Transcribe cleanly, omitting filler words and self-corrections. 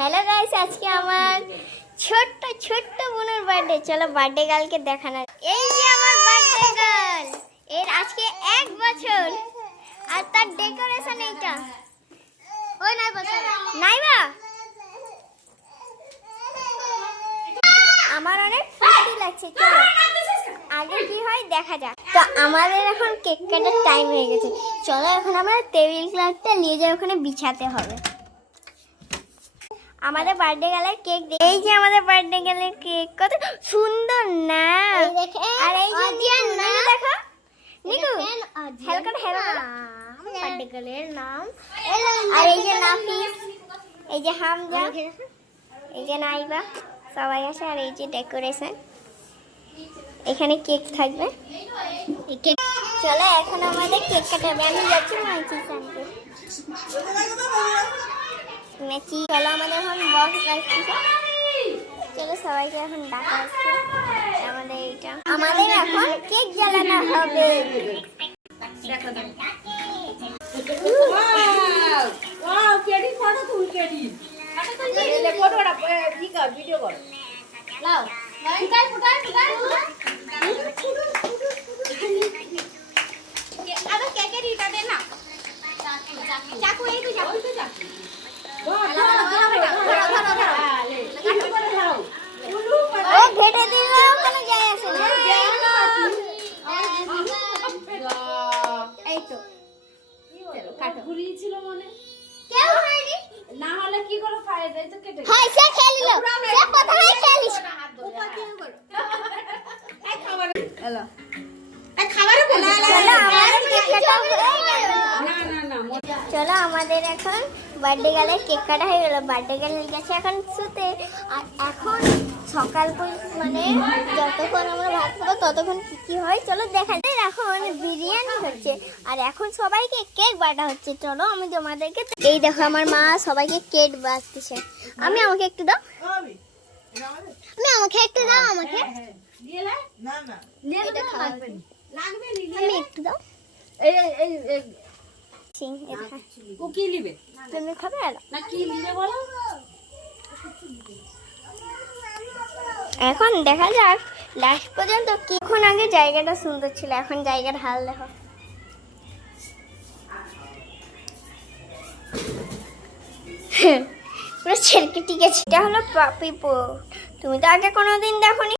Hello guys, আজকে আমার ছোট্ট ছোট্ট বোনের বার্থডে। চলো বার্থডে গার্লকে দেখানো। এই যে আমার বার্থডে গার্ল, এর আজকে 1 বছর। আর তার ডেকোরেশন এইটা। ওই নাইবা আমার অনেক ফুর্তি লাগছে। চলো আগে কি হয় দেখা যাক। তো আমাদের এখন কেক কাটার টাইম হয়ে গেছে। চলো এখন আমরা টেবিল ক্লথটা নিয়ে যাই, ওখানে বিছাতে হবে। আমাদের বার্থডে গার্লের কেক, এই যে আমাদের বার্থডে গার্লের কেক, কত সুন্দর না? আর এই যে নিকু, দেখো নিকু, হেলকা বার্থডে গার্লের নাম। আর এই যে নাফিস, এই যে হামজা, এই যে নাইবা, সবাই আছে। আর এই যে ডেকোরেশন, এখানে কেক থাকবে। চলো এখন আমাদের কেক কাটাবে। আমি যাচ্ছি মাইচিস আনতে। মেচি, চলো আমাদের এখন বক্স বাজছে। চলো সবাইকে এখন ডাকা হচ্ছে। আমাদের এখন কেক জ্বালানো হবে। ও ঘেটে দিল, কোনো যায় আসে না। এই তো কাটো ঘুরিয়েছিল মনে কেউ হয়নি, না হলে কি করে ফায়ার দেয়? তো কেটে হয় সে খেলিল, সে প্রথমেই খেলিস। এই খাবার এলো, এই খাবারে বলে চলো আমাদের কেক কাটা না। চলো আমাদের এখন বার্থডে গার্লের কেক কাটা হয়ে গেল। বার্থডে গার্ল গেছে এখন শুতে। আর এখন সকাল মানে যতক্ষণ আমরা ভাত খাবো ততক্ষণ কি হয় চলো দেখা যায়। এখন বিরিয়ানি হচ্ছে আর এখন সবাইকে কেক বাটা হচ্ছে। চলো আমি তোমাদেরকে, এই দেখো আমার মা সবাইকে কেক বাটতেছে। আমাকে একটু দাও, আমাকে একটু দাও, আমাকে আমি একটু দাও। তুমি খাবে না? কি নিবে বলো? এখন দেখা যাক লাস্ট পর্যন্ত। কিছুক্ষণ আগে জায়গাটা সুন্দর ছিল, এখন জায়গার হাল দেখো। পুরো ছেড়কে ঠিক আছে। এটা হলো পাপিপো, তুমি তো আগে কোনোদিন দেখোনি।